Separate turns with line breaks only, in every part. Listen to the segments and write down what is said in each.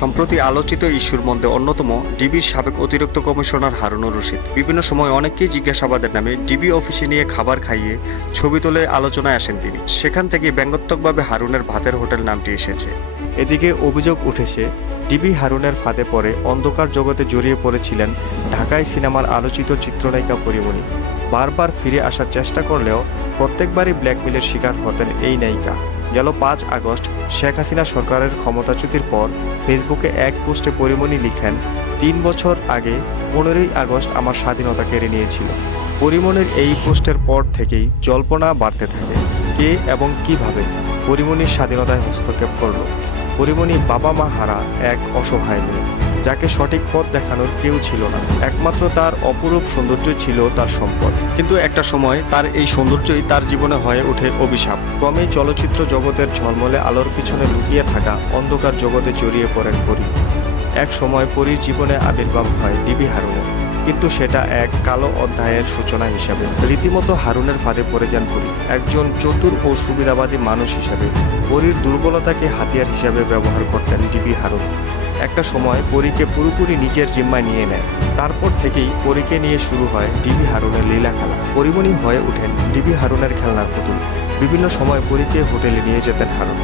সম্প্রতি আলোচিত ইস্যুর মধ্যে অন্যতম ডিবির সাবেক অতিরিক্ত কমিশনার হারুনুর রশিদ। বিভিন্ন সময় অনেককেই জিজ্ঞাসাবাদের নামে ডিবি অফিসে নিয়ে খাবার খাইয়ে ছবি তুলে আলোচনায় আসেন তিনি। সেখান থেকে ব্যঙ্গাত্মকভাবে হারুনের ভাতের হোটেল নামটি এসেছে। এদিকে অভিযোগ উঠেছে, ডিবি হারুনের ফাঁদে পড়ে অন্ধকার জগতে জড়িয়ে পড়েছিলেন ঢাকায় সিনেমার আলোচিত চিত্রনায়িকা পরিমণি। বারবার ফিরে আসার চেষ্টা করলেও প্রত্যেকবারই ব্ল্যাকমেলের শিকার হতেন এই নায়িকা। গেল পাঁচ আগস্ট। শেখ হাসিনা সরকারের ক্ষমতাচ্যুতির পর ফেসবুকে এক পোস্টে পরিমণি লিখেন, তিন বছর আগে পনেরোই আগস্ট আমার স্বাধীনতা কেড়ে নিয়েছিল। পরিমণির এই পোস্টের পর থেকেই জল্পনা বাড়তে থাকে। কে এবং কীভাবে পরিমণির স্বাধীনতায় হস্তক্ষেপ করল? পরিমণি বাবা মা হারা এক অসহায় মেয়ে। যাকে সঠিক পথ দেখানোর কেউ ছিল না। একমাত্র তার অপরূপ সৌন্দর্য ছিল তার সম্পদ। কিন্তু একটা সময় তার এই সৌন্দর্যই তার জীবনে হয়ে ওঠে অভিশাপ। ক্রমেই চলচ্চিত্র জগতের ঝলমলে আলোর পিছনে লুকিয়ে থাকা অন্ধকার জগতে জড়িয়ে পড়েন পরী। এক সময় পরীর জীবনে আবির্ভাব হয় ডিবি হারুনের। কিন্তু সেটা এক কালো অধ্যায়ের সূচনা হিসাবে। রীতিমতো হারুনের ফাঁদে পড়ে যান পরী। একজন চতুর ও সুবিধাবাদী মানুষ হিসাবে। পরীর দুর্বলতাকে হাতিয়ার হিসাবে ব্যবহার করতেন ডিবি হারুন। একটা সময় পরীকে পুরোপুরি নিজের জিম্মায় নিয়ে নেয়। তারপর থেকেই পরীকে নিয়ে শুরু হয় ডিবি হারুনের লীলা খেলা। পরিমণি হয়ে ওঠেন ডিবি হারুনের খেলনার পুতুল। বিভিন্ন সময় পরীকে হোটেলে নিয়ে যেতেন হারুন।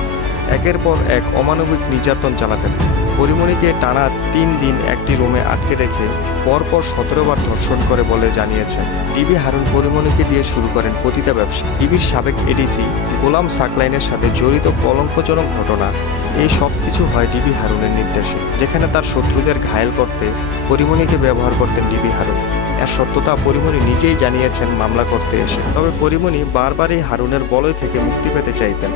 একের পর এক অমানবিক নির্যাতন চালাতেন। পরিমণিকে টানা তিন দিন একটি রুমে আটকে রেখে পরপর সতেরোবার ধর্ষণ করে বলে জানিয়েছেন ডিবি হারুন পরিমণিকে দিয়ে শুরু করেন পতিতা ব্যবসা। ডিবির সাবেক এডিসি গোলাম সাকলাইনের সাথে জড়িত কলঙ্কজনক ঘটনা। এই সব কিছু হয় ডিবি হারুনের নির্দেশে, যেখানে তার শত্রুদের ঘায়েল করতে পরিমণিকে ব্যবহার করতেন ডিবি হারুন। এর সত্যতা পরিমণি নিজেই জানিয়েছেন মামলা করতে এসে। তবে পরিমণি বারবারই হারুনের বলয় থেকে মুক্তি পেতে চাইতেন।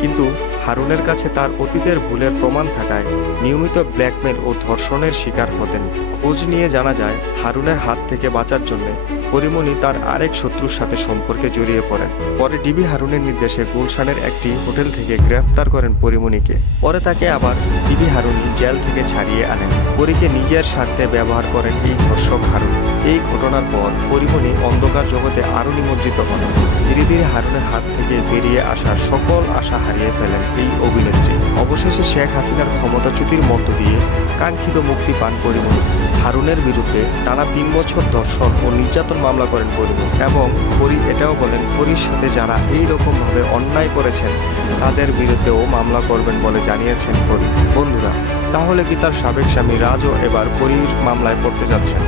কিন্তু হারুনের কাছে তার অতীতের ভুলের প্রমাণ থাকায় নিয়মিত ব্ল্যাকমেল ও ধর্ষণের শিকার হতেন। খোঁজ নিয়ে জানা যায়, হারুনের হাত থেকে বাঁচার জন্য পরিমণি তার আরেক শত্রুর সাথে সম্পর্কে জড়িয়ে পড়েন। পরে ডিবি হারুনের নির্দেশে গুলশানের একটি হোটেল থেকে গ্রেফতার করেন পরিমণিকে। পরে তাকে আবার ডিবি হারুনি জেল থেকে ছাড়িয়ে আনেন। পরীকে নিজের স্বার্থে ব্যবহার করেন এই ধর্ষক হারুন। এই ঘটনার পর পরিমণি অন্ধকার জগতে আরও নিমজ্জিত হন। ধীরে ধীরে হারুনের হাত থেকে বেরিয়ে আসার সকল আশা হারিয়ে ফেলেন। এই অভিনেত্রী অবশেষে শেখ হাসিনার ক্ষমতাচ্যুতির মধ্য দিয়ে কাঙ্ক্ষিত মুক্তি পান পরিমণি হারুনের বিরুদ্ধে টানা তিন বছর ধর্ষণ ও নির্যাতন মামলা করেন পরিমণি এবং পরি এটাও বলেন পরির সাথে যারা এই রকমভাবে অন্যায় করেছেন, তাদের বিরুদ্ধেও মামলা করবেন বলে জানিয়েছেন পরি বন্ধুরা, তাহলে কি তার সাবেক স্বামী রাজও এবার পরির মামলায় পড়তে যাচ্ছেন?